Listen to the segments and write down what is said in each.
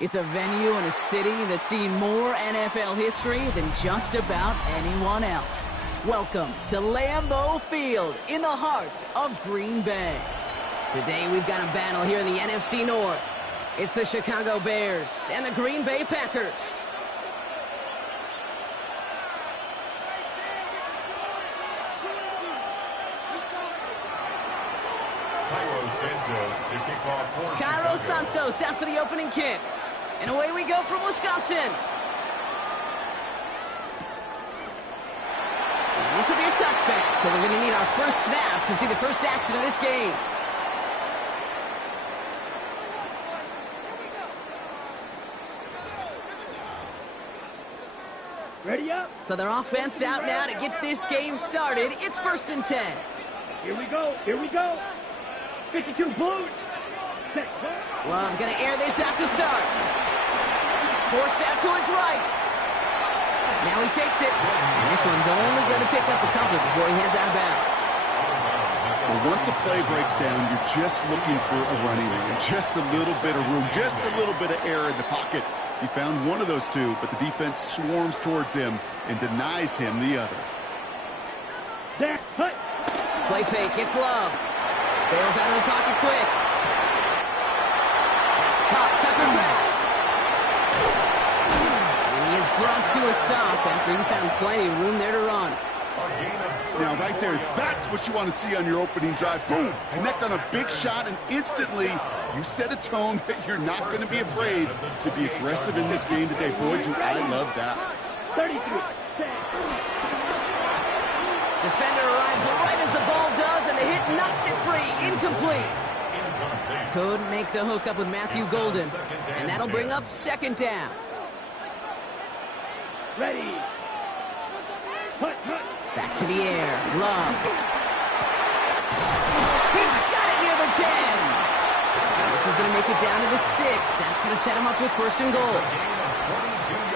It's a venue in a city that's seen more NFL history than just about anyone else. Welcome to Lambeau Field in the heart of Green Bay. Today we've got a battle here in the NFC North. It's the Chicago Bears and the Green Bay Packers. Cairo Santos out for the opening kick. And away we go from Wisconsin. And this will be a touchback, so we're going to need our first snap to see the first action of this game. Ready up. So their offense out now to get this game started. It's 1st and 10. Here we go. Here we go. 52 Blues. Well, I'm going to air this out to start. Forced out to his right. Now he takes it. And this one's only going to pick up a couple before he heads out of bounds. Well, once a play breaks down, you're just looking for a running lane. Just a little bit of room, just a little bit of air in the pocket. He found one of those two, but the defense swarms towards him and denies him the other. Play fake, it's Love. Bails out of the pocket quick. That's caught, Tucker back. And he is brought to a stop after he found plenty of room there to run. Now, right there, that's what you want to see on your opening drive. Boom! Connect on a big shot, and instantly you set a tone that you're not going to be afraid to be aggressive in this game today. Boy, do I love that. 33. Defender arrives right as the ball does, and the hit knocks it free. Incomplete. Couldn't make the hook up with Matthew Golden, and that'll bring up 2nd down. Ready. Back to the air. Love. He's got it near the 10. This is going to make it down to the 6. That's going to set him up with 1st and goal.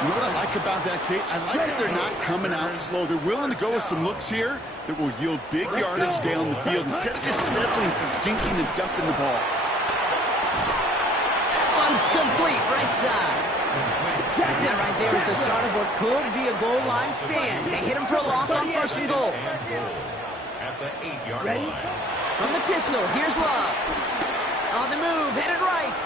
You know what I like about that, Kate? I like that they're not coming out slow. They're willing to go with some looks here that will yield big yardage down the field instead of just settling for dinking and dumping the ball. That one's complete, right side. And that right there is the start of what could be a goal line stand. They hit him for a loss on 1st and goal. At the 8-yard line. From the pistol, here's Love. On the move, headed right.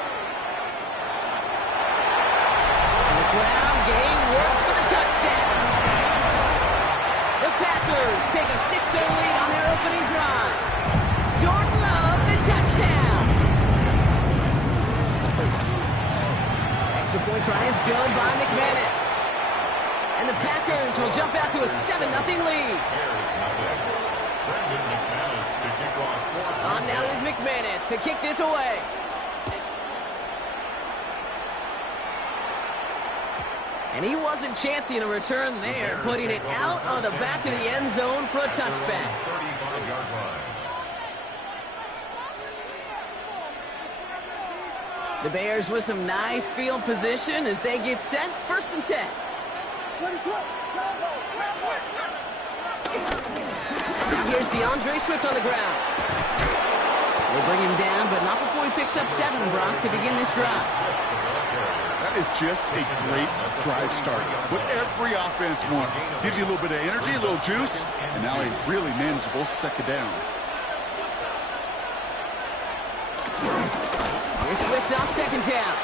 And the ground game works for the touchdown. The Packers take a 6-0 lead on their opening drive. Jordan Love, the touchdown. Extra point try is good by McManus. And the Packers will jump out to a 7-0 lead. Now here's McManus to kick this away. And he wasn't chancing a return there, putting it out on the back of the end zone for a touchback. 35-yard line. The Bears with some nice field position as they get set. 1st and 10. Now here's DeAndre Swift on the ground. They bring him down, but not before he picks up 7, Brock, to begin this drive. That is just a great drive start. What every offense wants. Gives you a little bit of energy, a little juice, and now a really manageable 2nd down. Here's Swift on 2nd down.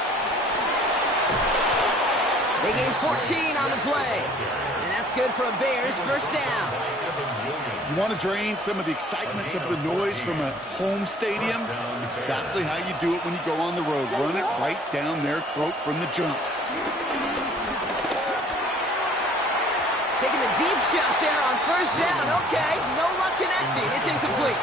They gain 14 on the play. And that's good for a Bears 1st down. You want to drain some of the excitement, some of the noise from a home stadium? It's exactly how you do it when you go on the road. Run it right down their throat from the jump. Taking a deep shot there on 1st down. Okay, no luck connecting. It's incomplete.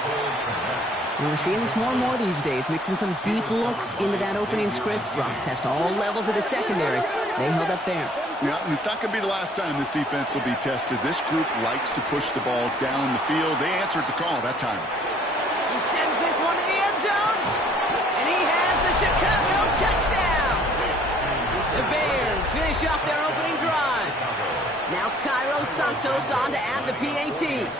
We're seeing this more and more these days, mixing some deep looks into that opening script. Brock test all levels of the secondary. They held up there. Yeah, and it's not going to be the last time this defense will be tested. This group likes to push the ball down the field. They answered the call that time. He sends this one to the end zone, and he has the Chicago touchdown. The Bears finish off their opening drive. Now Cairo Santos on to add the PAT.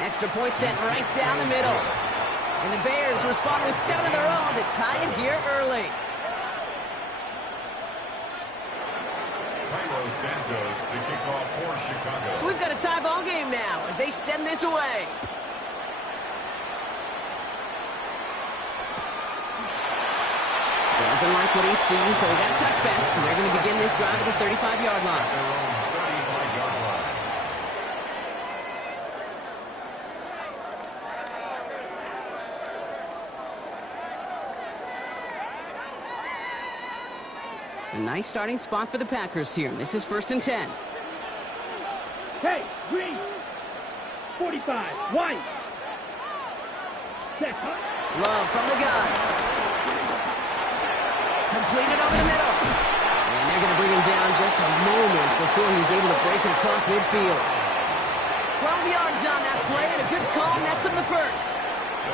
Extra point sent right down the middle. And the Bears respond with 7 of their own to tie it here early. Santos to kick off for Chicago. So we've got a tie ball game now as they send this away. Doesn't like what he sees, so he got a touchback. And they're going to begin this drive at the 35-yard line. 35-yard line. A nice starting spot for the Packers here. This is 1st and 10. Hey, green. 45, white. Set, huh? Love from the gun. Completed over the middle. And they're going to bring him down just a moment before he's able to break it across midfield. 12 yards on that play and a good call nets him the 1st.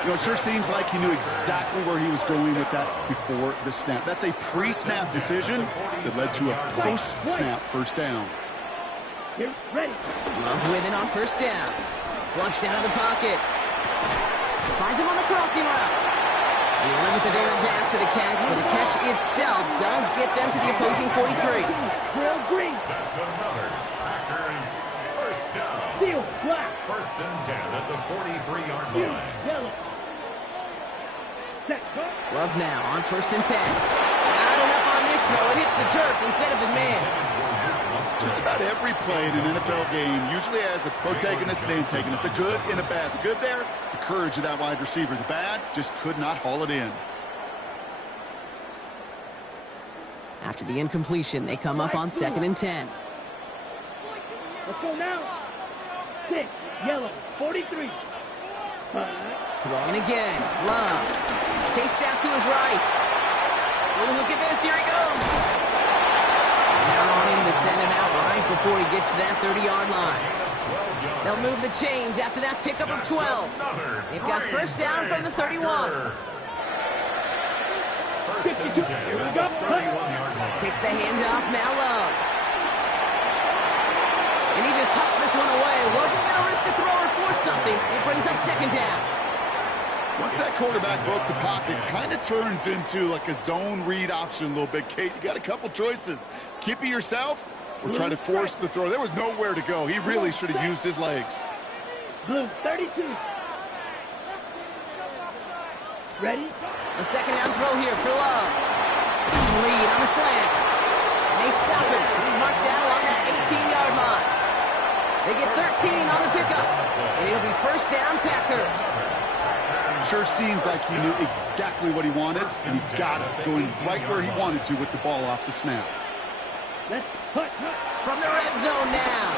You know, it sure seems like he knew exactly where he was going with that before the snap. That's a pre-snap decision that led to a post-snap 1st down. Here, ready. Love with it on 1st down. Flushed out of the pocket. Finds him on the crossing route. And he limits the damage after the catch, but the catch itself does get them to the opposing 43. Real green. That's another Packers 1st down. Steel, black. 1st and 10 at the 43-yard Blue, line. yellow. Set, huh? Love now on 1st and 10. Not enough on this throw. It hits the turf instead of his man. Just about every play in an NFL game usually has a protagonist and antagonist, a good and a bad. The good there, the courage of that wide receiver. The bad, just could not haul it in. After the incompletion, they come up on 2nd and 10. Let's go now. 6, yellow, 43. Throwing again. Love. Chased out to his right. Oh, look at this. Here he goes. Now on him to send him out right before he gets to that 30-yard line. They'll move the chains after that pickup of 12. They've got 1st down from the 31. 52. Here we go. Kicks the handoff. Now Love. And he just hucks this one away. Wasn't going to risk a throw or force something. It brings up 2nd down. Once that quarterback broke the pocket, kind of turns into like a zone read option a little bit. Kate, you got a couple choices. Keep it yourself or try to force the throw. There was nowhere to go. He really should have used his legs. Blue, 32. Ready? A 2nd down throw here for Love. It's Reed on the slant. And they stop him. He's marked down along that 18-yard line. They get 13 on the pickup. And it'll be 1st down Packers. Sure seems like he knew exactly what he wanted, and he got it, going right where he wanted to with the ball off the snap. Let's put. From the red zone now.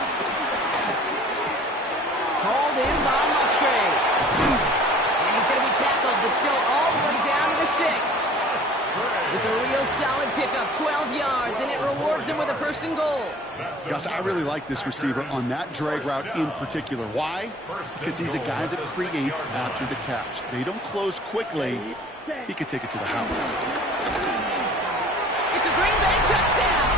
Hauled in by Musgrave. And he's going to be tackled, but still all the way down to the 6. It's a real solid pickup, 12 yards, and it rewards him with a 1st and goal. Gosh, I really like this receiver on that drag route in particular. Why? Because he's a guy that creates after the catch. They don't close quickly. He could take it to the house. It's a Green Bay touchdown.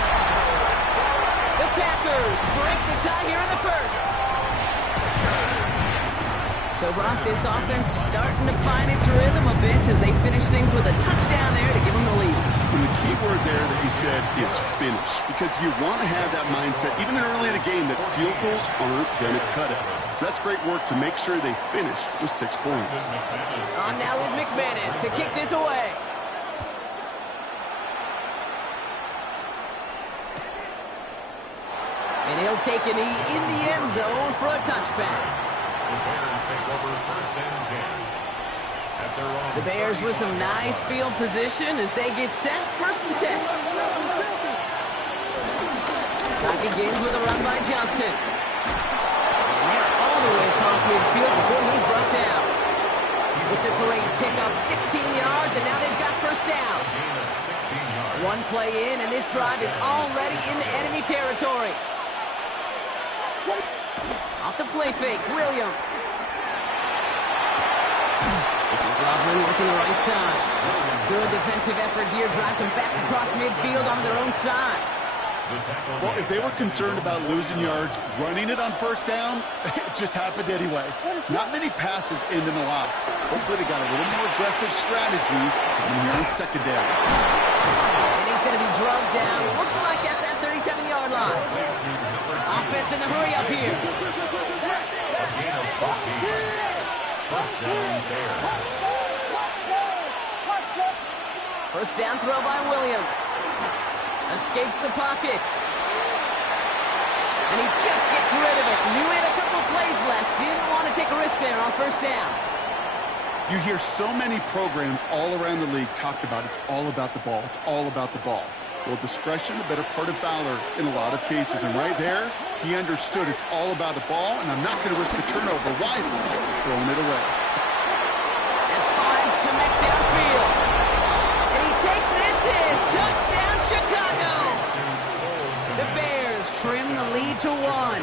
The Packers break the tie here in the 1st. So, Brock, this offense starting to find its rhythm a bit as they finish things with a touchdown there to give them the lead. And the key word there that he said is finish, because you want to have that mindset, even early in the game, that field goals aren't going to cut it. So that's great work to make sure they finish with 6 points. On now is McManus to kick this away. And he'll take a knee in the end zone for a touchback. The Bears take over 1st and 10. At their own The Bears with some nice field position as they get set. 1st and 10. Clock begins with a run by Johnson. And they're all the way across midfield before he's brought down. It's a great pickup, 16 yards, and now they've got 1st down. gain of 16 yards. One play in, and this drive is already into enemy territory. Off the play fake, Williams. This is Loveland working the right side. Good defensive effort here, drives them back across midfield onto their own side. Well, if they were concerned about losing yards, running it on 1st down, it just happened anyway. Not many passes end in a loss. Hopefully they got a little more aggressive strategy coming here in 2nd down. And he's going to be drugged down, looks like at that 37-yard line. Offense in the hurry up here. A gain of 14. 1st down Bears. 1st down throw by Williams. Escapes the pocket. And he just gets rid of it. Knew he had a couple plays left. Didn't want to take a risk there on 1st down. You hear so many programs all around the league talked about it's all about the ball. It's all about the ball. Well, discretion, a better part of valor in a lot of cases. And right there, he understood it's all about the ball, and I'm not going to risk a turnover wisely, throwing it away. And finds Kmet downfield. And he takes this in. Touchdown, Chicago. The Bears trim the lead to 1.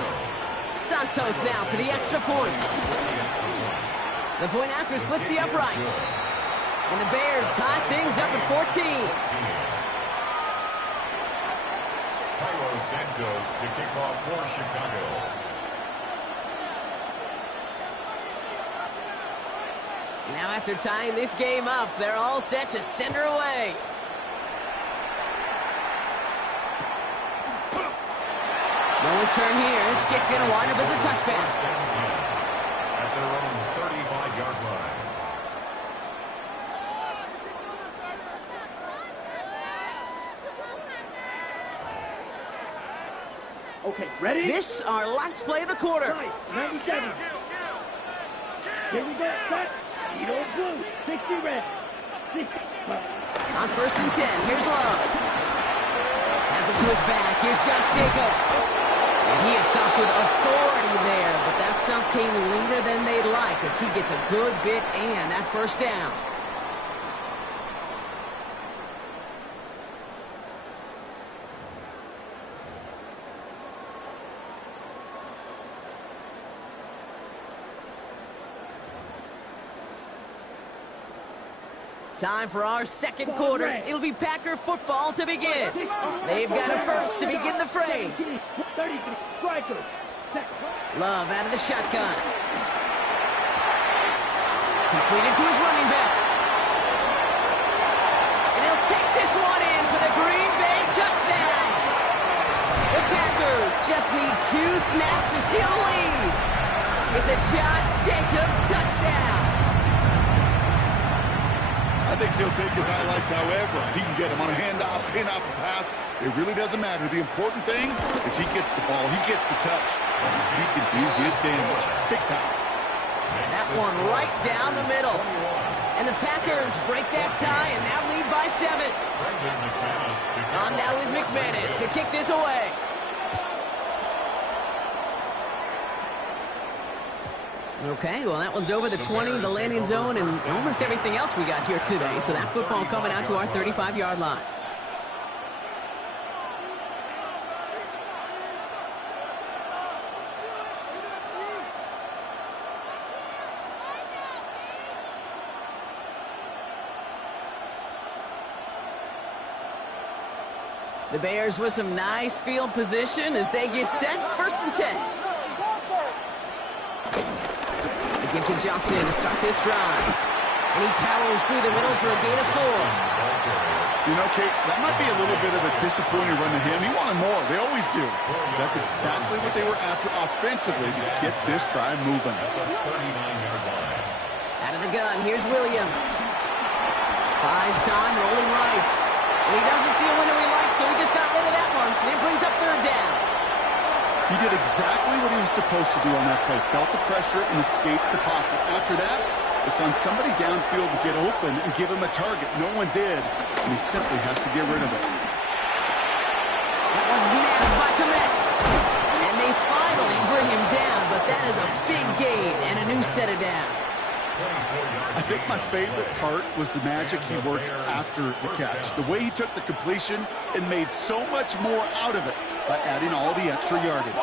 Santos now for the extra point. The point after splits the uprights. And the Bears tie things up at 14. Santos to kick off for Chicago. Now after tying this game up, they're all set to send her away. No return here. This kick's going to wind up as a touchback. At their own 35-yard line. Okay, ready? This, our last play of the quarter. Right, 97. Here we go, set. Edo blue, 60 red. 60. On 1st and 10, here's Love. Has it to his back. Here's Josh Jacobs. And he is stopped with authority there, but that stop came later than they'd like as he gets a good bit and that 1st down. Time for our 2nd quarter. It'll be Packer football to begin. They've got a 1st to begin the fray. Love out of the shotgun. Completed to his running back. And he'll take this one in for the Green Bay touchdown. The Packers just need 2 snaps to steal the lead. It's a Josh Jacobs touchdown. I think he'll take his highlights however he can get him on a handoff, pin-off, a pass. It really doesn't matter. The important thing is he gets the ball, he gets the touch, and he can do his damage. Big time. That one right down the middle. And the Packers break that tie and now lead by 7. On now is McManus to kick this away. Okay, well, that one's over the 20, the landing zone, and almost everything else we got here today. So that football coming out to our 35-yard line. The Bears with some nice field position as they get set. 1st and 10. They give to Johnson to start this drive. And he powers through the middle for a gain of 4. You know, Kate, that might be a little bit of a disappointing run to him. He wanted more. They always do. That's exactly what they were after offensively to get this drive moving. Out of the gun, here's Williams. Buys time, rolling right. And he doesn't see a window he likes, so he just got rid of that one. And it brings up 3rd down. He did exactly what he was supposed to do on that play. Felt the pressure and escapes the pocket. After that, it's on somebody downfield to get open and give him a target. No one did, and he simply has to get rid of it. That one's nabbed by Komet. And they finally bring him down, but that is a big gain and a new set of downs. I think my favorite part was the magic he worked after the catch. The way he took the completion and made so much more out of it by adding all the extra yardage.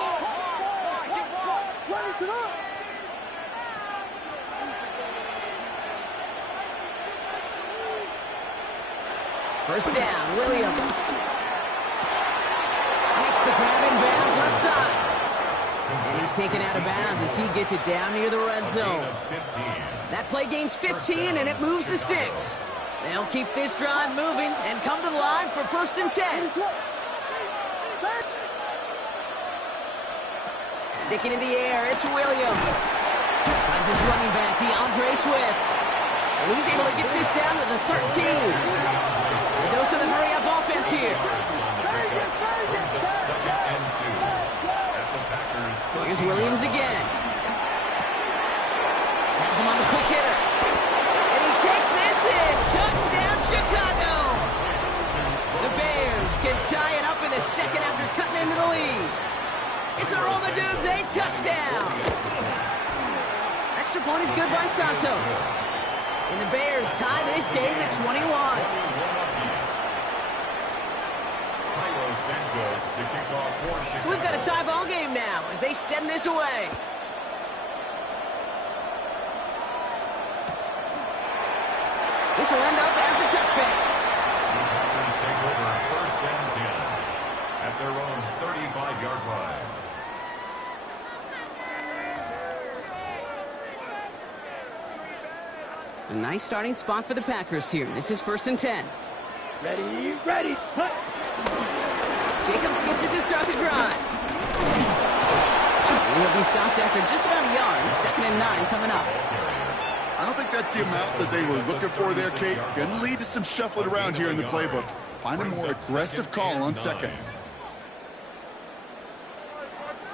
First down, Williams. Makes the grab in bounds left side. And he's taken out of bounds as he gets it down near the red zone. That play gains 15, and it moves the sticks. They'll keep this drive moving and come to the line for 1st and 10. Sticking in the air, it's Williams. Finds his running back, DeAndre Swift. And he's able to get this down to the 13. A dose of the hurry-up offense here. Here's Williams again. Has him on the quick hitter. And he takes this in. Touchdown, Chicago. The Bears can tie it up in the 2nd after cutting into the lead. It's a roll the dudes, a touchdown. Extra point is good by Santos. And the Bears tie this game at 21. So we've got a tie ball game now as they send this away. This will end up as a touchback. The Packers take over 1st and 10 at their own 35-yard line. A nice starting spot for the Packers here. This is 1st and 10. Ready, cut. Jacobs gets it to start the drive. He'll be stopped after just about a yard. 2nd and 9 coming up. I don't think that's the amount that they were looking for there, Kate. Going to lead to some shuffling around here in the playbook. Find a more aggressive call on 2nd.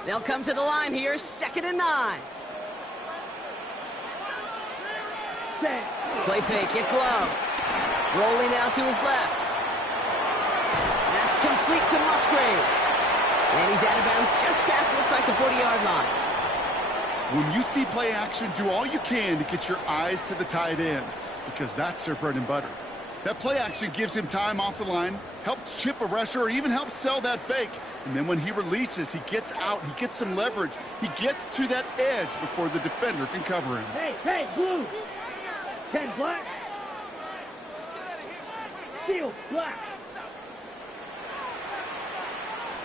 They'll come to the line here, 2nd and 9. Play fake, it's Love. Rolling out to his left. That's complete to Musgrave. And he's out of bounds just past, looks like the 40-yard line. When you see play action, do all you can to get your eyes to the tight end, because that's their bread and butter. That play action gives him time off the line, helps chip a rusher, or even helps sell that fake. And then when he releases, he gets out, he gets some leverage. He gets to that edge before the defender can cover him. Hey, blue. 10 black. Field black.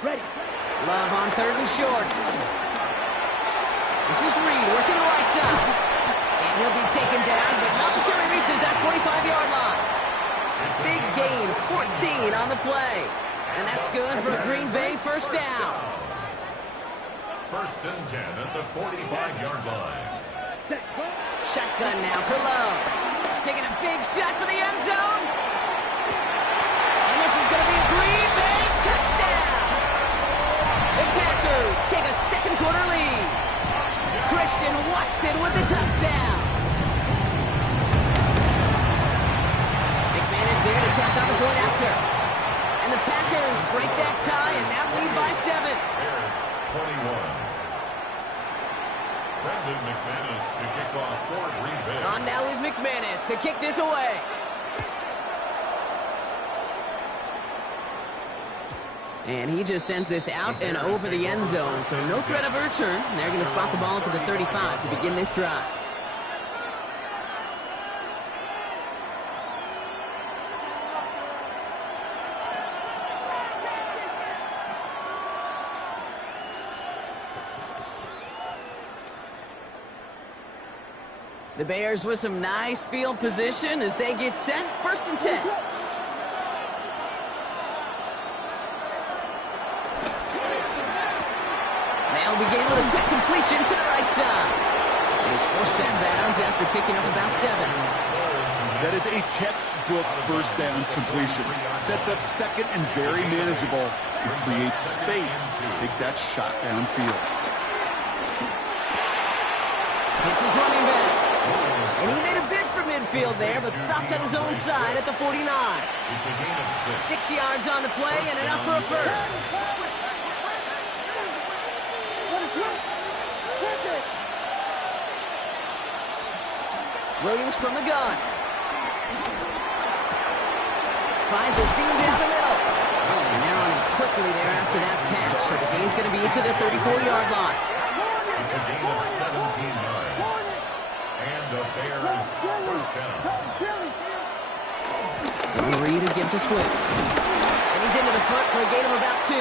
Ready. Love on 3rd and short. This is Reed working the right side. And he'll be taken down, but not until he reaches that 45-yard line. Big gain, 14 on the play. And that's good for a Green Bay 1st down. 1st and 10 at the 45-yard line. Shotgun now for Love. Taking a big shot for the end zone. And this is going to be a Green Bay touchdown. The Packers take a 2nd quarter lead. Christian Watson with the touchdown. McMahon is there to tack on the point after. And the Packers break that tie and now lead by 7. Bears 21. Captain McManus to kick off for Green Bay. On now is McManus to kick this away. And he just sends this out and over the end zone, so no threat of a return. They're going to spot the ball to the 35 to begin this drive. The Bears with some nice field position as they get set. 1st and 10. They'll begin with a quick completion to the right side. He's forced out of bounds after picking up about 7. That is a textbook first down completion. Sets up second and very manageable. It creates space to take that shot downfield. Hits his running back. And he made a bid for midfield there, but stopped on his own side at the 49. It's a gain of 6. 6 yards on the play and enough for a first. Williams from the gun. Finds a seam down the middle. And they're on him quickly there after that catch. So the gain's going to be to the 34-yard line. It's a gain of 17 yards. And the Bears first down. So Reed to give to Swift. And he's into the front for a gain of about 2.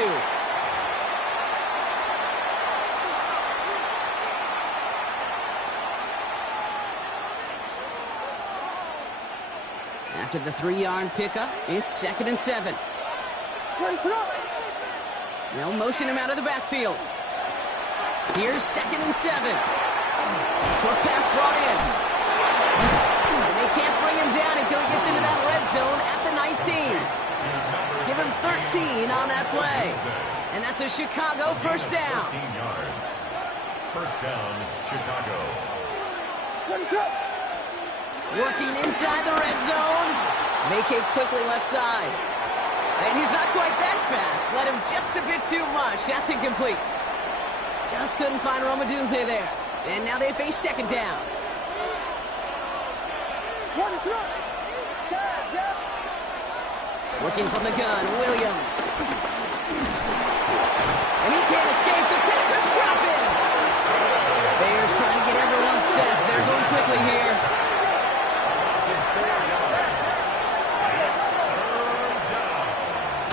After the 3-yard pickup, it's 2nd and 7. They'll motion him out of the backfield. Here's 2nd and 7. Short pass brought in. And they can't bring him down until he gets into that red zone at the 19. Give him 13 on that play. And that's a Chicago first down. 13 yards. First down, Chicago. Working inside the red zone. Vacates quickly left side. And he's not quite that fast. Let him just a bit too much. That's incomplete. Just couldn't find Romadunze there. And now they face 2nd down. Looking from the gun, Williams. And he can't escape. The Packers drop him. Bears trying to get everyone set. They're going quickly here.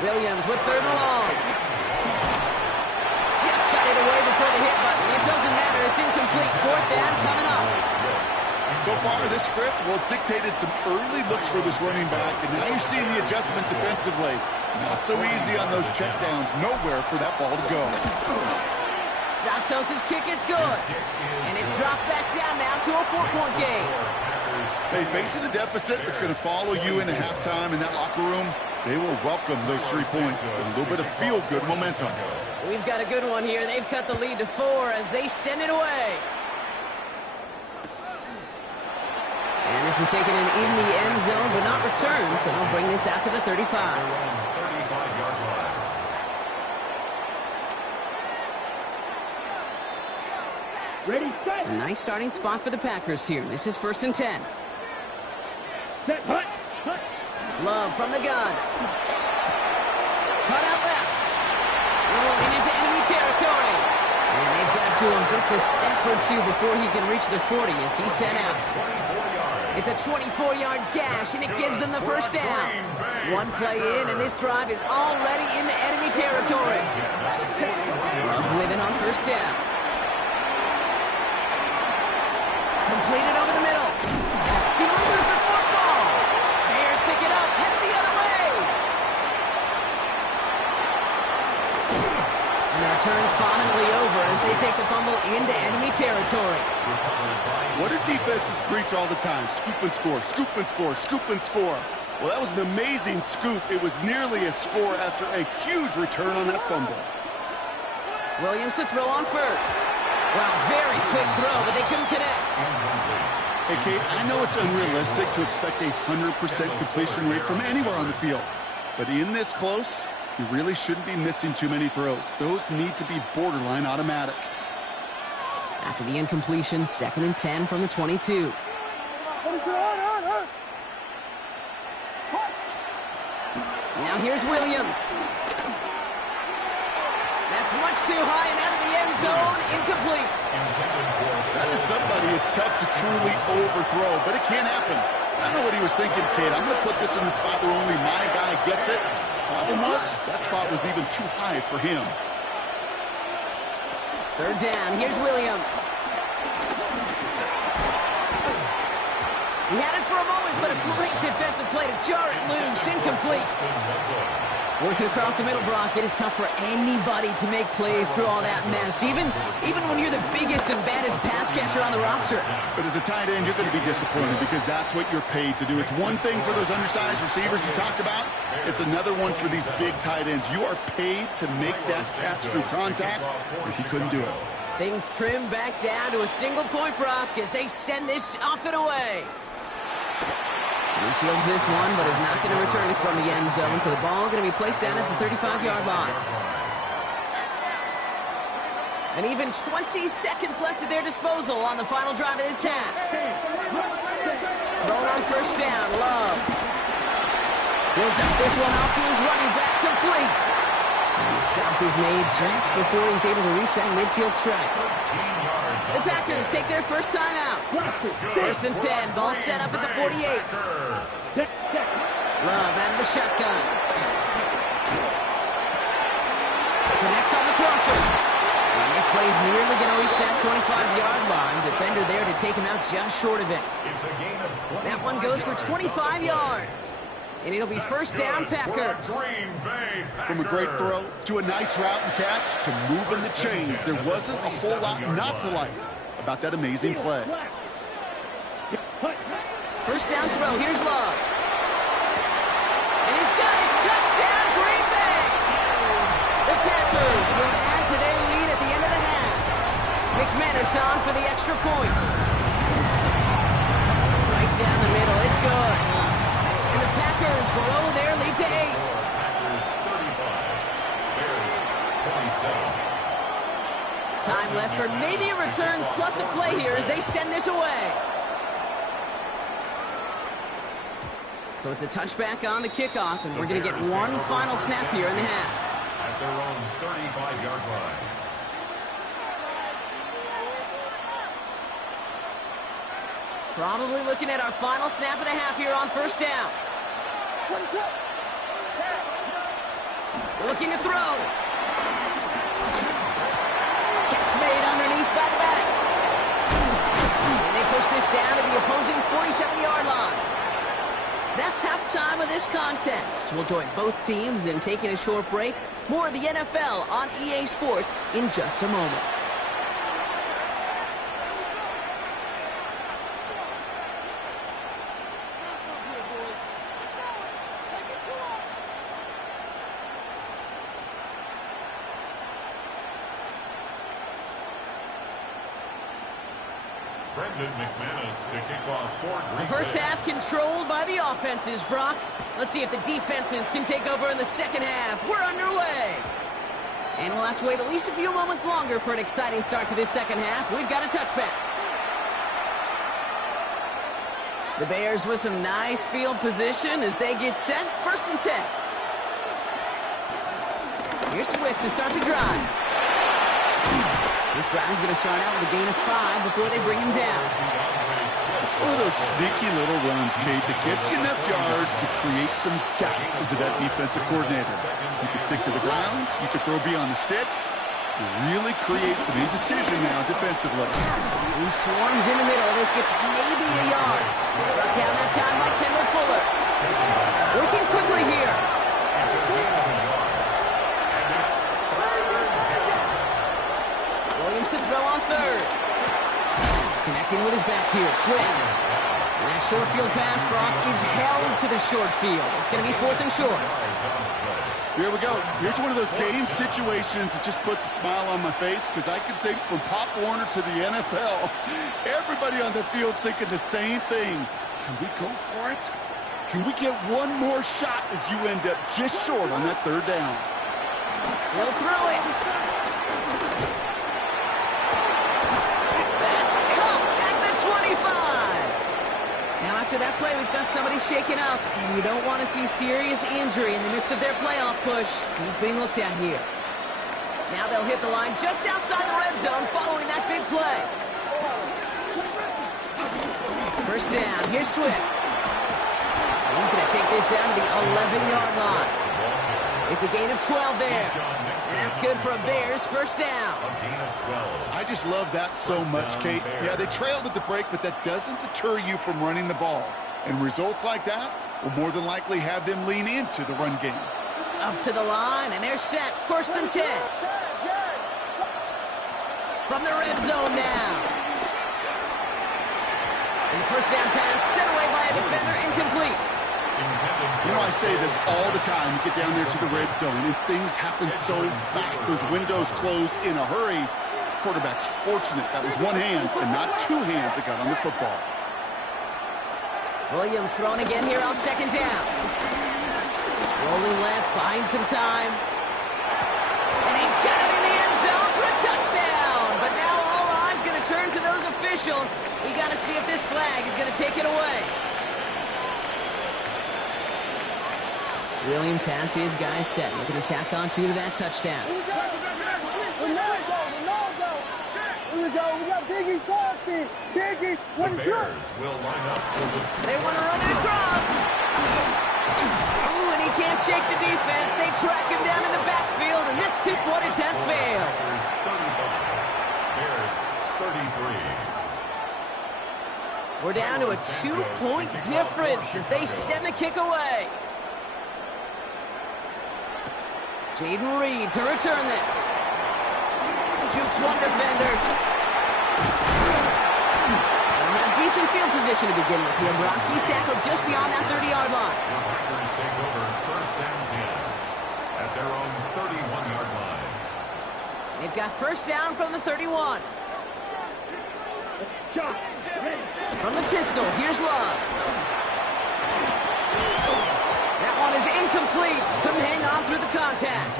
Williams with 3rd and long. Just got it away before the hit button. It doesn't matter. It's incomplete. 4th down coming up. So far, this script, well, it's dictated some early looks for this running back, and now you're seeing the adjustment defensively. Not so easy on those checkdowns. Nowhere for that ball to go. Santos' kick is good. And it's dropped back down now to a 4-point game. Hey, facing a deficit, it's going to follow you into halftime in that locker room. They will welcome those 3 points and a little bit of feel-good momentum. We've got a good one here. They've cut the lead to 4 as they send it away. And this is taken in the end zone, but not returned, so they'll bring this out to the 35. 35-yard line. Ready, set. A nice starting spot for the Packers here. This is 1st and 10. Set, hut, hut. Love from the gun. Cut out left. Rolling into enemy territory. And they've got to him just a step or 2 before he can reach the 40 as he's sent out. It's a 24-yard gash, and it gives them the first down. One play in, and this drive is already into enemy territory. Love with it on 1st down. Completed over the middle. He loses the football. Bears pick it up, headed the other way. And the return finally over as they take the fumble into enemy territory. What do defenses preach all the time? Scoop and score, scoop and score, scoop and score. Well, that was an amazing scoop. It was nearly a score after a huge return on that fumble. Williams to throw on 1st. Wow, very quick throw, but they couldn't connect. Hey, Kate, I know it's unrealistic to expect a 100% completion rate from anywhere on the field. But in this close, you really shouldn't be missing too many throws. Those need to be borderline automatic. After the incompletion, 2nd and 10 from the 22. Now here's Williams. That's much too high and out of the end zone. Incomplete. That is somebody it's tough to truly overthrow, but it can happen. I don't know what he was thinking, kid. I'm going to put this in the spot where only my guy gets it. Problem was, that spot was even too high for him. 3rd down. Here's Williams. He had it for a moment, but a great defensive play to jar it loose. Incomplete. Working across the middle, Brock, it is tough for anybody to make plays through all that mess, even when you're the biggest and baddest pass catcher on the roster. But as a tight end, you're going to be disappointed because that's what you're paid to do. It's one thing for those undersized receivers you talked about. It's another one for these big tight ends. You are paid to make that catch through contact, and he couldn't do it. Things trim back down to a single point, Brock, as they send this off and away. He fields this one, but is not going to return it from the end zone, so the ball going to be placed down at the 35-yard line. And even 20 seconds left at their disposal on the final drive of this half. Thrown on 1st down, Love. He'll dump this one off to his running back, complete. And the stop is made just before he's able to reach that midfield strike. The Packers take their first time out. 1st and 10, ball set up at the 48. Love out of the shotgun. Connects on the crosser. And this play is nearly going to reach that 25-yard line. Defender there to take him out just short of it. That one goes for 25 yards. And it'll be 1st down, Packers. From a great throw to a nice route and catch to moving the chains, there wasn't a whole lot not to like about that amazing play. 1st down throw. Here's Love. And he's got it. Touchdown, Green Bay. The Packers will add to their lead at the end of the half. McManus on for the extra point. Right down the middle. It's good. And the Packers blow their lead to 8. Packers 35, Bears 27. Time left for maybe a return plus a play here as they send this away. So it's a touchback on the kickoff, and we're going to get one final snap here in the half. At their own 35-yard line. Probably looking at our final snap of the half here on 1st down. Looking to throw. Catch made underneath by the back. And they push this down to the opposing 47-yard line. That's halftime of this contest. We'll join both teams in taking a short break. More of the NFL on EA Sports in just a moment. McManus to kick off for Green The first Bay. half controlled by the offenses, Brock. Let's see if the defenses can take over in the second half. We're underway. And we'll have to wait at least a few moments longer for an exciting start to this second half. We've got a touchback. The Bears with some nice field position as they get set. 1st and 10. Here's Swift to start the drive. This drive is going to start out with a gain of 5 before they bring him down. It's one of those sneaky little runs, Kate, that gets you enough yards to create some doubt into that defensive coordinator. You can stick to the ground, you can throw beyond the sticks, you really create some indecision now defensively. He swarms in the middle. This gets maybe a yard. Brought down that time by Kendall Fuller. Working quickly here. Williams to throw on 3rd. Connecting with his back here, Swift. And that short field pass, Brock, is held to the short field. It's going to be 4th and short. Here we go. Here's one of those game situations that just puts a smile on my face because I can think from Pop Warner to the NFL, everybody on the field thinking the same thing. Can we go for it? Can we get one more shot as you end up just short on that 3rd down? He'll throw it. that play, we've got somebody shaken up, and you don't want to see serious injury in the midst of their playoff push. He's being looked at here. Now they'll hit the line just outside the red zone following that big play. First down, here's Swift. He's going to take this down to the 11-yard line. It's a gain of 12 there. And that's good for a Bears first down. I just love that so much, Kate. Yeah, they trailed at the break, but that doesn't deter you from running the ball. And results like that will more than likely have them lean into the run game. Up to the line, and they're set. First and 10. From the red zone now. And the first down pass sent away by a defender, incomplete. You know, I say this all the time. You get down there to the red zone, and things happen so fast. Those windows close in a hurry. Quarterback's fortunate that was one hand and not two hands that got on the football. Williams thrown again here on second down. Rolling left, buying some time. And he's got it in the end zone for a touchdown. But now all eyes going to turn to those officials. We got to see if this flag is going to take it away. Williams has his guys set. Looking to tack on two to that touchdown. Here we go. We got Biggie Frosty. Biggie, what is up? Will line up for the They want to run it across. Ooh, and he can't shake the defense. They track him down in the backfield, and this two-point attempt fails. 35. Bears 33. We're down to a two-point difference as they send the kick away. Jaden Reed to return this. Jukes one defender. They'll have decent field position to begin with here. Brock, he's tackled just beyond that 30-yard line. Packers take over first and 10 at their own 31-yard line. They've got first down from the 31. From the pistol, here's Love. That one is incomplete. Couldn't hang on through the contact.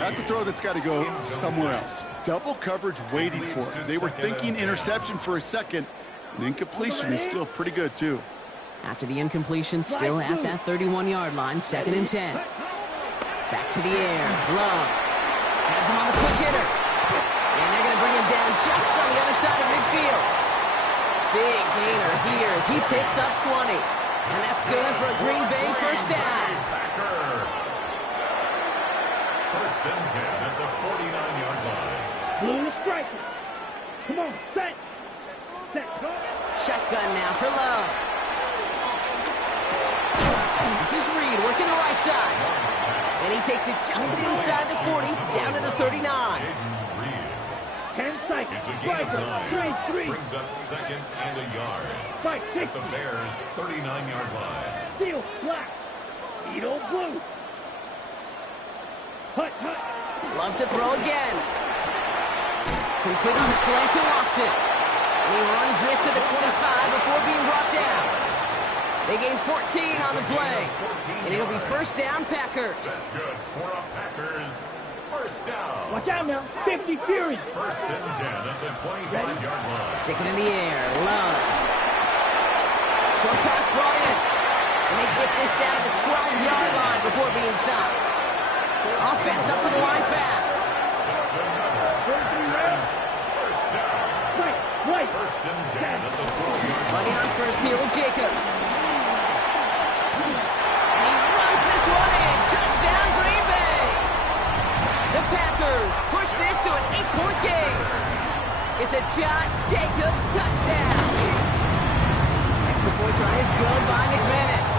That's a throw that's got to go somewhere else. Double coverage waiting for it. They were thinking interception for a second. And incompletion is still pretty good, too. After the incompletion, still at that 31-yard line, second and 10. Back to the air. Love has him on the quick hitter. And they're going to bring him down just on the other side of midfield. Big gainer here as he picks up 20. And that's good for a Green Bay first down. First and 10 at the 49-yard line. Blue striker. Come on, set. Set. Go. Shotgun now for Love. This is Reed working the right side. And he takes it just inside the 40, down to the 39. 10 seconds. It's a gain of 9. Three. Brings up second and a yard. Fight, At the Bears' 39-yard line. Steel, black. Beetle, blue. Hut. Loves to throw again. Complete on the slant to Watson. And he runs this to the 25 before being brought down. They gain 14 on the play. And it'll be first down, Packers. That's good for a Packers first down. Watch out now. 50 Fury. First and 10 at the 25-yard line. Stick it in the air. Love. Short pass brought in. And they get this down to the 12-yard line before being stopped. Offense up to the line fast. That's another Packers first down. Right. First and 10 at the 12-yard line. Running on first here with Jacobs. And he runs this one in. Touchdown, Green Bay. The Packers push this to an 8-point game. It's a Josh Jacobs touchdown. Extra point try is good by McManus.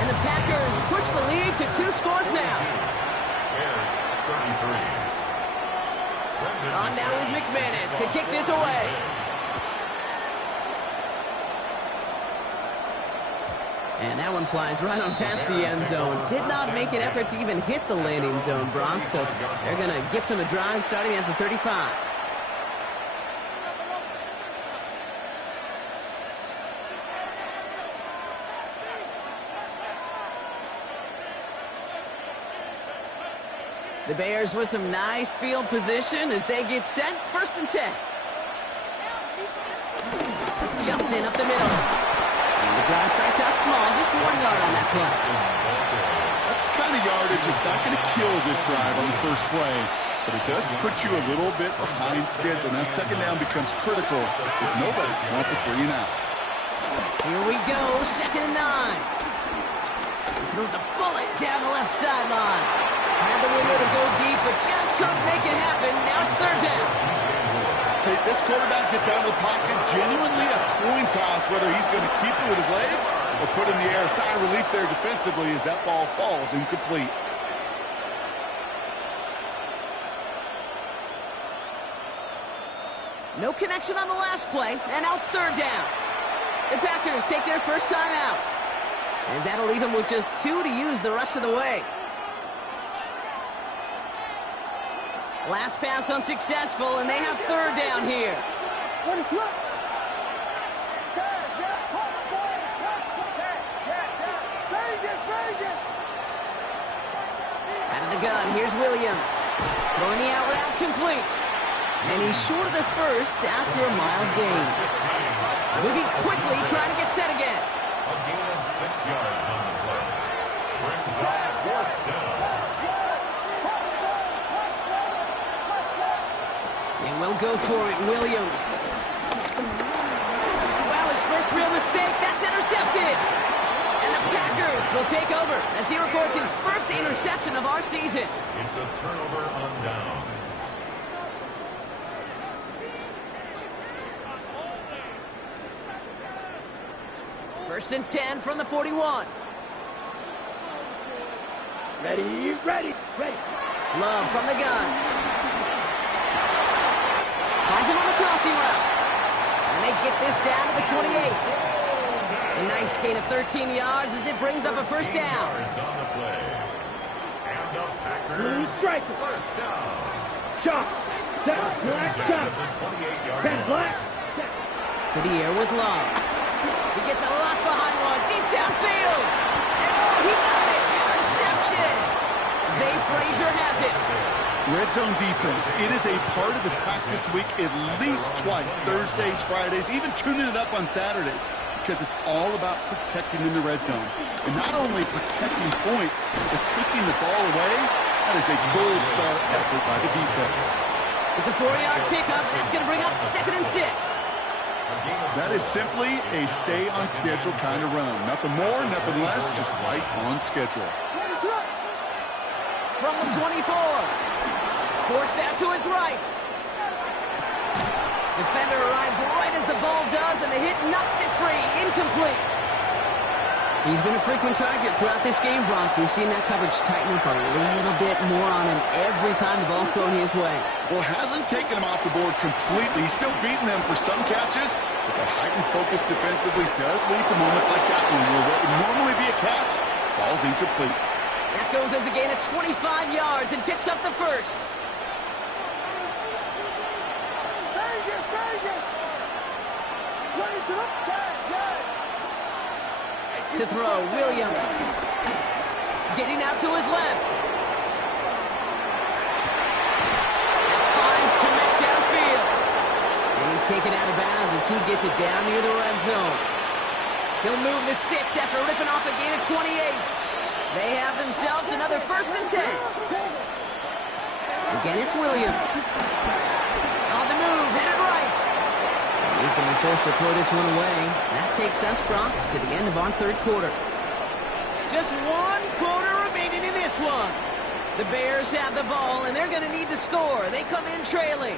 And the Packers push the lead to 2 scores now. Bears 33. On now is McManus to kick this away. And that one flies right on past the end zone. Did not make an effort to even hit the landing zone, Brock. So they're going to gift him a drive starting at the 35. The Bears with some nice field position as they get set. First and 10. Jumps in up the middle. And the drive starts out small, just 1 yard on that play. That's the kind of yardage. It's not going to kill this drive on the first play, but it does put you a little bit behind schedule. Now second down becomes critical as nobody wants a 3 and out. Here we go, 2nd and 9. He throws a bullet down the left sideline. Had the window to go deep, but just couldn't make it happen. Now it's 3rd down. Okay, this quarterback gets out of the pocket, genuinely a coin toss whether he's going to keep it with his legs or put in the air. A sigh of relief there defensively as that ball falls incomplete. No connection on the last play, and now it's 3rd down. The Packers take their first time out, as that'll leave them with just 2 to use the rest of the way. Last pass unsuccessful, and they have 3rd down here. What is up? Out of the gun, here's Williams. Throwing the out route complete. And he's short of the first after a mild gain. Moving quickly, trying to get set again. A gain of 6 yards on the play. Brings up 4th down. They will go for it, Williams. Wow, his first real mistake. That's intercepted. And the Packers will take over as he records his first interception of our season. It's a turnover on downs. 1st and 10 from the 41. Ready, ready, ready. Love from the gun. Finds him on the crossing route. And they get this down to the 28. A nice gain of 13 yards as it brings up a first down. Yards on the play. And the Blue Packers striker. first down. Shot. That's black. At Shot. the 28-yard Pen line. black. To the air with Love. He gets a lot behind one, deep downfield. And oh, he got it! Interception! Zay Frazier has it. Red zone defense, it is a part of the practice week at least twice, Thursdays, Fridays, even tuning it up on Saturdays, because it's all about protecting in the red zone. And not only protecting points, but taking the ball away. That is a gold star effort by the defense. It's a 4-yard pickup, and that's going to bring up 2nd and 6. That is simply a stay-on-schedule kind of run. Nothing more, nothing less, just right on schedule. From the 24. Forced out to his right. Defender arrives right as the ball does, and the hit knocks it free. Incomplete. He's been a frequent target throughout this game, Brock. We've seen that coverage tighten up a little bit more on him every time the ball's thrown his way. Well, hasn't taken him off the board completely. He's still beating them for some catches, but that heightened focus defensively does lead to moments like that one where what would normally be a catch falls incomplete. That goes as a gain of 25 yards and picks up the first. To throw, Williams. Getting out to his left. And finds Clement downfield. And he's taken out of bounds as he gets it down near the red zone. He'll move the sticks after ripping off a gain of 28. They have themselves another 1st and 10. Again, it's Williams. On the move, headed right. He's going to be forced to throw this one away. That takes us, Brock, to the end of our 3rd quarter. Just 1 quarter remaining in this one. The Bears have the ball, and they're going to need to score. They come in trailing.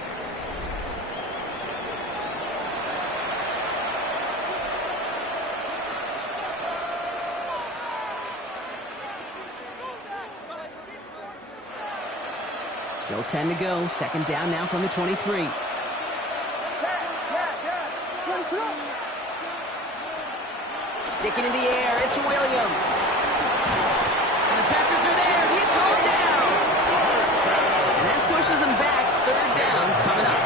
Still 10 to go. 2nd down now from the 23. Sticking in the air, it's Williams. And the Packers are there. He's hauled down. And that pushes him back. 3rd down coming up.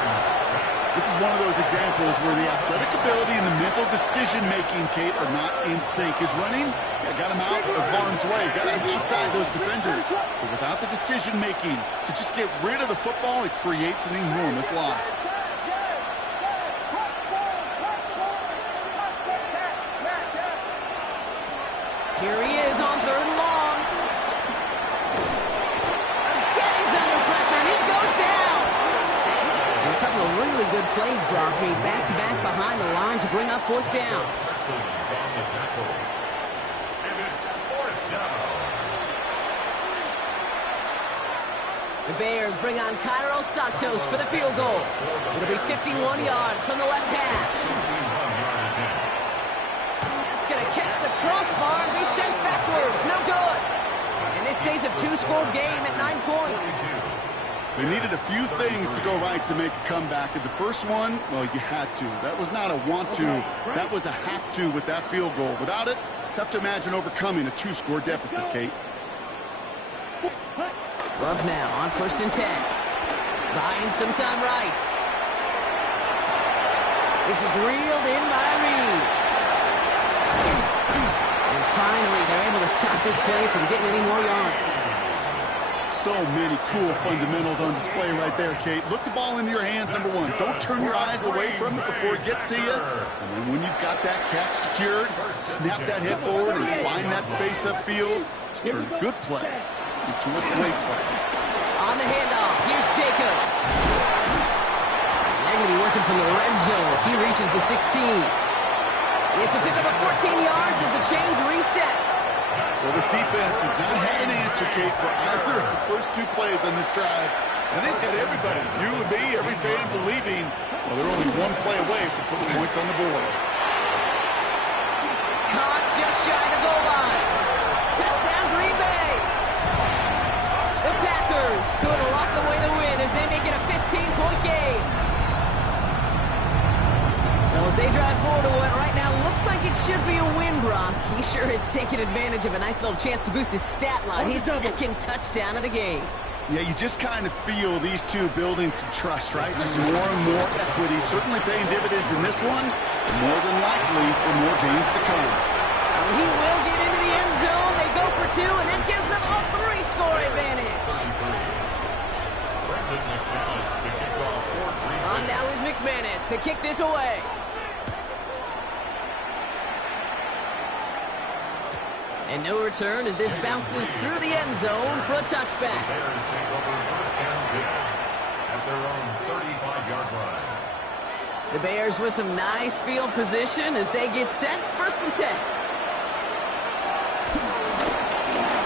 This is one of those examples where the athletic ability and the mental decision-making, Kate, are not in sync. His running, got him out of harm's way, got him outside those defenders. But without the decision-making, to just get rid of the football, it creates an enormous loss. Here he is on 3rd and long. Again, he's under pressure, and he goes down. And a couple of really good plays, Brock, made back-to-back behind the line to bring up 4th down. Parsons on the tackle. And it's 4th down. The Bears bring on Cairo Santos for the field goal. It'll be 51 yards from the left hash. That's going to catch the crossbar and be sent backwards. No good. And this stays a 2-score game at 9 points. They needed a few things to go right to make a comeback. And the first one, well, you had to. That was not a want to. That was a have to with that field goal. Without it, tough to imagine overcoming a 2-score deficit, Kate. Love now on 1st and 10. Buying some time right. This is reeled in by Reed. And finally, they're able to stop this play from getting any more yards. So many cool fundamentals on display right there, Kate. Look the ball into your hands, number one. Don't turn your eyes away from it before it gets to you. And then when you've got that catch secured, snap that head forward and find that space upfield to turn a good play into a great play. On the handoff, here's Jacobs. They're going to be working from the red zone as he reaches the 16. It's a pickup of 14 yards as the chains reset. So this defense has not had an answer, Kate, for either of the first 2 plays on this drive. And they've got everybody, you and me, every fan believing, well, they're only 1 play away from putting points on the board. Caught just shy of the goal line. Touchdown, Green Bay. The Packers could lock away the win as they make it a 15-point game. Well, as they drive forward to what right now looks like it should be a win, Brock. He sure has taken advantage of a nice little chance to boost his stat line. His 2nd touchdown of the game. Yeah, you just kind of feel these two building some trust, right? Just more and more equity. Certainly paying dividends in this one. More than likely for more games to come. He will get into the end zone. They go for 2, and that gives them a 3-score advantage. On now is McManus to kick this away. And no return as this bounces through the end zone for a touchback. The Bears take over 1st and 10 at their own 35-yard line. The Bears with some nice field position as they get set. 1st and 10.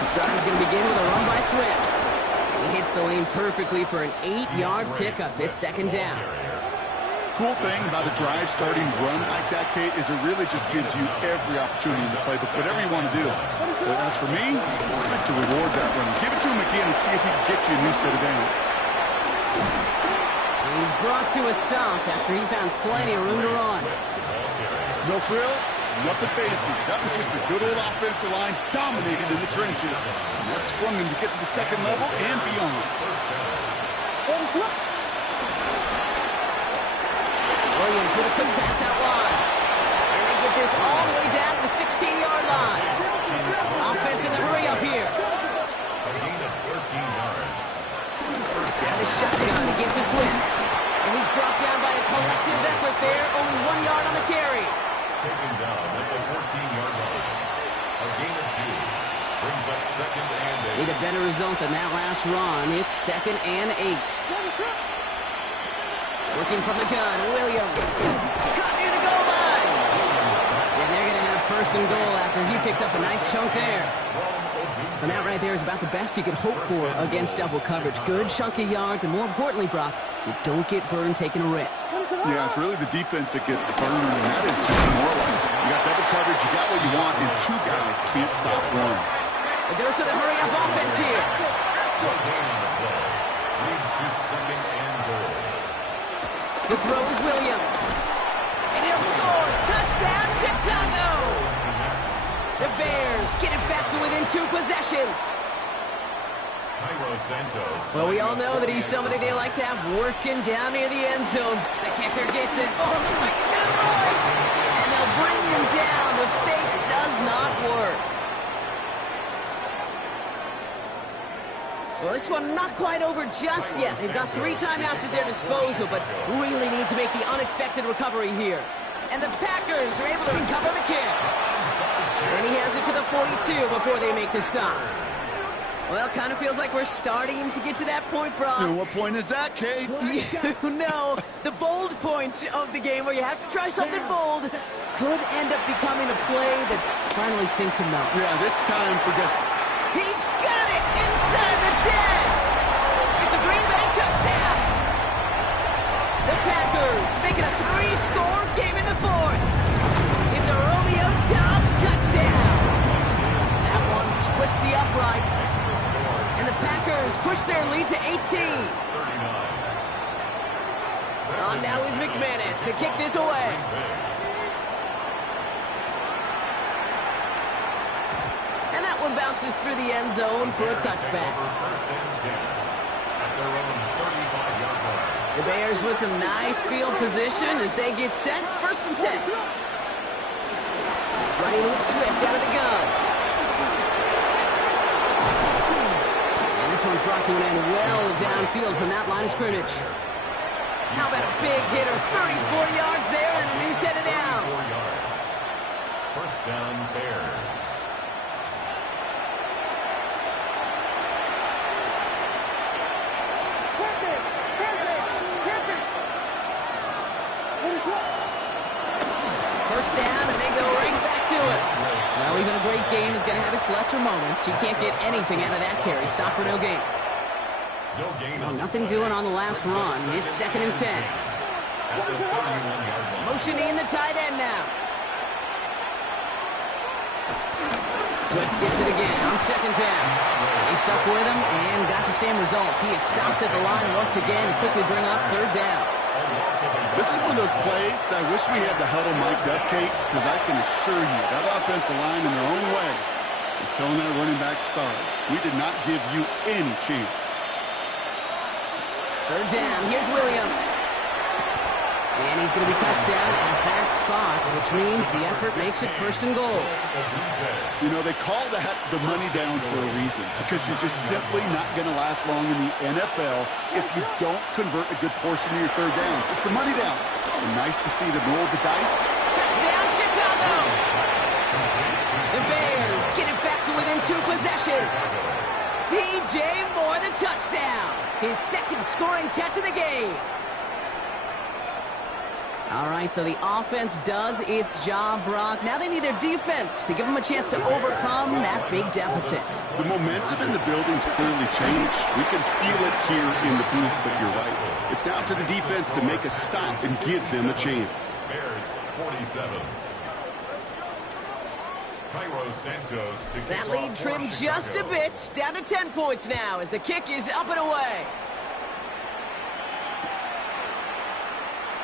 This drive is going to begin with a run by Swift. He hits the lane perfectly for an 8-yard pickup. It's 2nd down. Cool thing about a drive starting run like that, Kate, is it really just gives you every opportunity in the playbook, whatever you want to do. But as for me, I'd like to reward that run. Give it to him again and see if he can get you a new set of downs. He's brought to a stop after he found plenty of room to run. No frills, nothing fancy. That was just a good old offensive line dominated in the trenches. And that sprung him to get to the 2nd level and beyond. Williams with a quick pass out wide. And they get this all the way down to the 16-yard line. Offense in the hurry up here. A gain of 13 yards. Down the shotgun to get to Swift. And he's brought down by a collective effort there. Only 1 yard on the carry. Taken down at the 14-yard line. A gain of 2 brings up 2nd and 8. With a better result than that last run, it's 2nd and 8. Working from the gun, Williams. Caught near the goal line. And they're going to have 1st and goal after he picked up a nice chunk there. And that right there is about the best you could hope for against double coverage. Good chunky yards, and more importantly, Brock, you don't get burned taking a risk. Yeah, it's really the defense that gets burned, and that is just demoralizing. You got double coverage, you got what you want, and 2 guys can't stop one. A dose of the hurry-up offense here. One gain on the play leads to 2nd and goal. To throw is Williams. And he'll score. Touchdown, Chicago! The Bears get it back to within 2 possessions. Cairo Santos. Well, we all know that he's somebody they like to have working down near the end zone. The kicker gets it. Oh, it looks like he's going to throw it. And they'll bring him down. The fake does not work. Well, this one not quite over just yet. They've got 3 timeouts at their disposal, but really need to make the unexpected recovery here. And the Packers are able to recover the kick. And he has it to the 42 before they make the stop. Well, kind of feels like we're starting to get to that point, Brock. And what point is that, Kate? You know, the bold point of the game where you have to try something bold could end up becoming a play that finally sinks him, though. Yeah, it's time for just... He's got it inside the 10. It's a Green Bay touchdown. The Packers making a 3-score game in the fourth. It's a Romeo Doubs touchdown. That one splits the uprights. And the Packers push their lead to 18. On now is McManus to kick this away. And that one bounces through the end zone for a touchback. The Bears with some nice field position as they get set. 1st and 10. Running with Swift out of the gun. This one's brought to an end well downfield from that line of scrimmage. How about a big hitter? 34 yards there and a new set of downs. 1st down, Bears. First down, and they go right back to it. Well, even a great game is going to have its lesser moments. You can't get anything out of that carry. Stop for no gain. Well, nothing doing on the last run. It's 2nd and 10. Motioning the tight end now. Swift gets it again on 2nd down. They stuck with him and got the same result. He is stopped at the line once again to quickly bring up 3rd down. This is one of those plays that I wish we had the huddle mic'd up, Kate, because I can assure you that offensive line in their own way is telling that running back, sorry, we did not give you any chance. 3rd down. Here's Williams. And he's going to be touched down at that spot, which means the effort makes it 1st and goal. You know, they call that the money down for a reason, because you're just simply not going to last long in the NFL if you don't convert a good portion of your 3rd downs. It's the money down. And nice to see them roll the dice. Touchdown, Chicago! The Bears get it back to within 2 possessions. DJ Moore, the touchdown. His 2nd scoring catch of the game. All right, so the offense does its job, Brock. Now they need their defense to give them a chance to overcome that big deficit. The momentum in the building's clearly changed. We can feel it here in the booth, but you're right. It's now to the defense to make a stop and give them a chance. Bears 47. Cairo Santos to kick That lead off trimmed for just a Chicago. bit, down to 10 points now as the kick is up and away.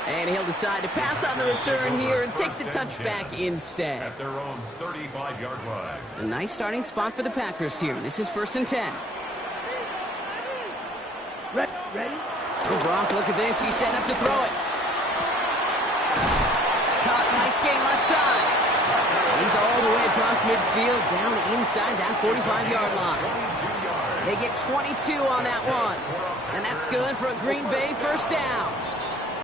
And he'll decide to pass on the return here and take the touchback instead. At their own 35-yard line. A nice starting spot for the Packers here. This is 1st and 10. Ready? Oh, Brock, look at this. He's set up to throw it. Caught, nice gain left side. And he's all the way across midfield, down inside that 45-yard line. They get 22 on that one. And that's good for a Green Bay 1st down.